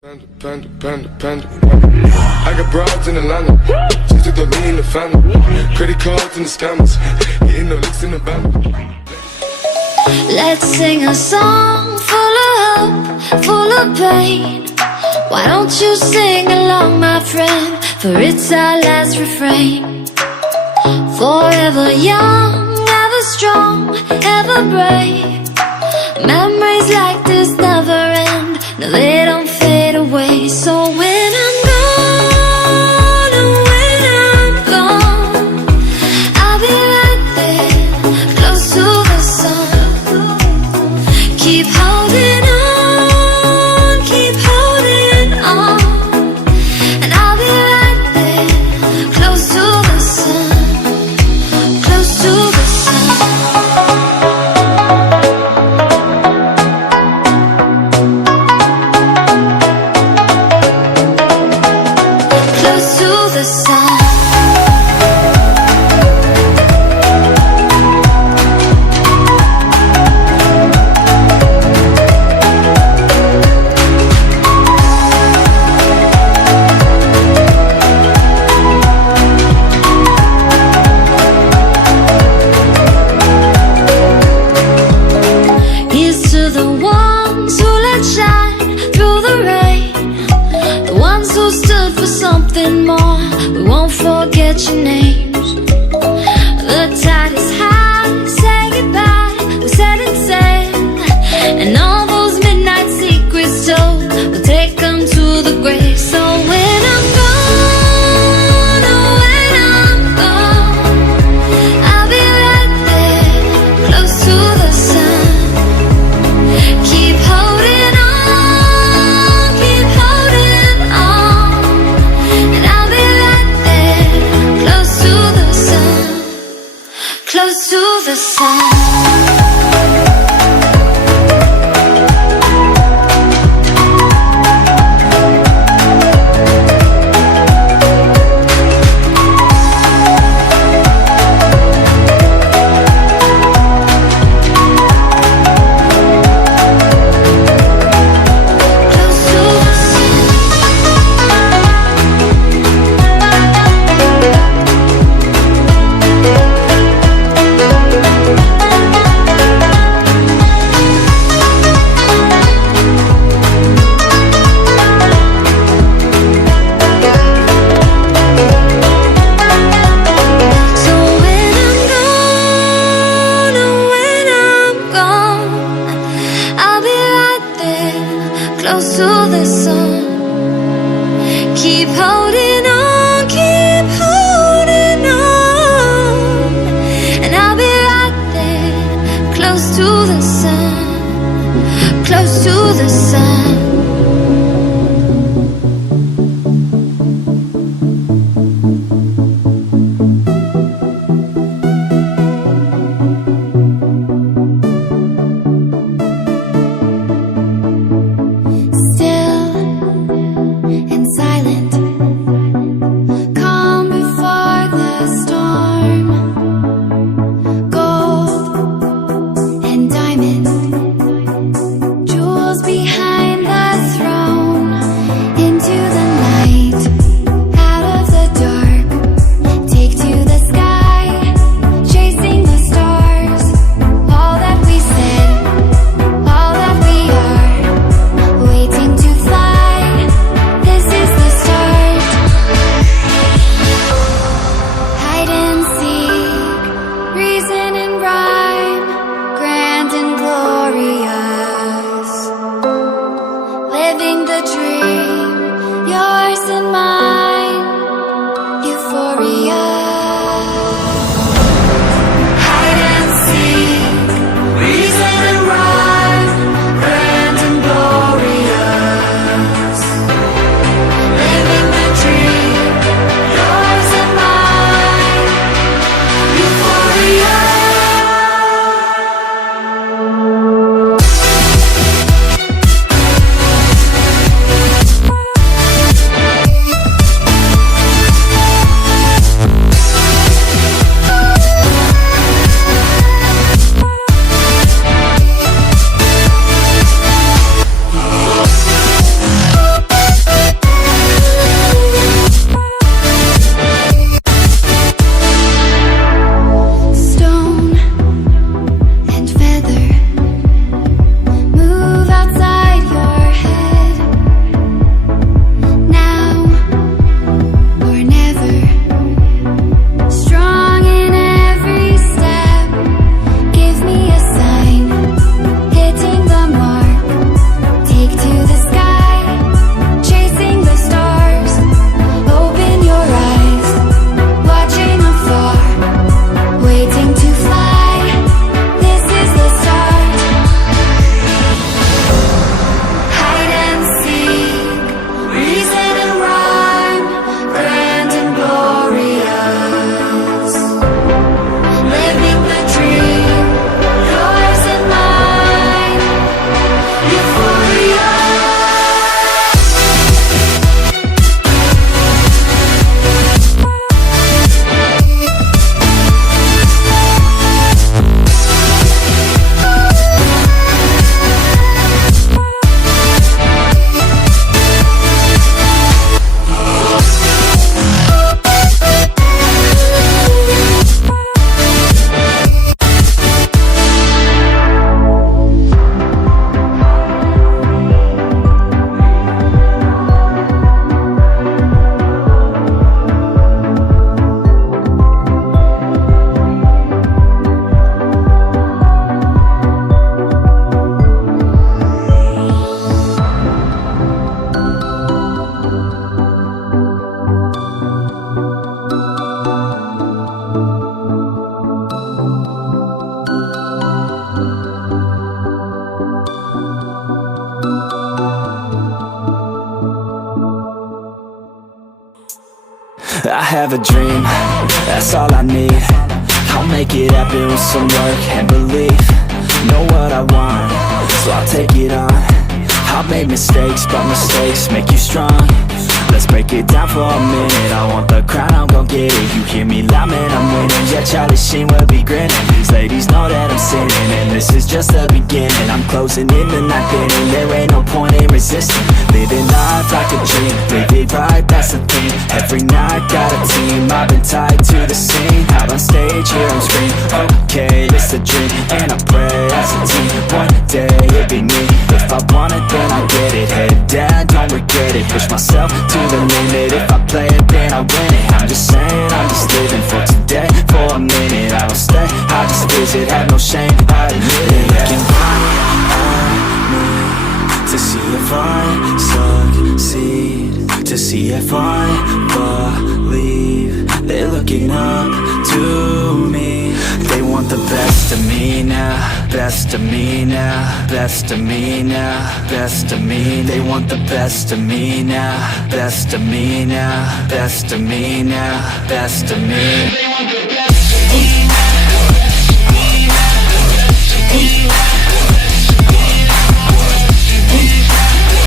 Panda. I got broads in Atlanta. Just to throw me in the family. Credit cards and the scammers. Getting no licks in the van. Let's sing a song full of hope, full of pain. Why don't you sing along, my friend? For it's our last refrain. Forever young, ever strong, ever brave. Memories like this never end. No, they don't fade away. So when I'm gone, oh, when I'm gone, I'll be right there, close to the sun. Keep holding on, keep holding on, and I'll be right there, close to the sun, close to the sun. Close to the sun. Here's to the ones who let shine through the rain, the ones who stood for something more. We won't forget your names. The tide is high, say goodbye, we set it sail, and all those midnight secrets told, we'll take them to the grave. So when I'm gone, oh, when I'm gone, I'll be right there, close to the sun. Keep holding on, keep holding on, and I'll be right there, close to the sun, close to the sun. Close to the sun. So when I'm gone, oh, when I'm gone, I'll be right there, close to the sun. Keep holding on, keep holding on, and I'll be right there, close to the sun, close to the sun. Still and silent, calm before the storm. Gold and diamond, jewels behind the throne. Into the night, out of the dark, take to the sky, chasing the stars. All that we said, all that we are, waiting to fly. This is the start. Hide and seek, reason and rhyme, grand and glorious. Living the dream, yours and mine, euphoria. Hide and seek, reason and rhyme, grand and glorious. Living the dream, yours and mine, euphoria. have a dream, that's all I need. I'll make it happen with some work and belief. Know what I want, so I'll take it on. I'll make mistakes, but mistakes make you strong. Let's break it down for a minute. I want the crown, I'm gon' get it. You hear me loud, man, I'm winning. Yeah, Charlie Sheen will be grinning. These ladies know that I'm sinning, and this is just the beginning. I'm closing in the ninth inning. There ain't no point in resisting. Living life like a dream, live it right, that's the thing. Every night got a team, I've been tied to the scene. Out on stage, here on screen. Okay, it's a dream, and I pray as a team. One day it'll be me. If I want it, then I get it. Head down, don't regret it. Push myself to the limit. If I play it, then I win it. I'm just saying, I'm just living for today. For a minute, I don't stay, I just visit. Have no shame, I admit it. Looking right at me to see if I succeed, to see if I believe. They're looking up to me. They want the best of me now, best of me now, best of me now, best of me. They want the best of me now, best of me now, best of me now, best of me. They want the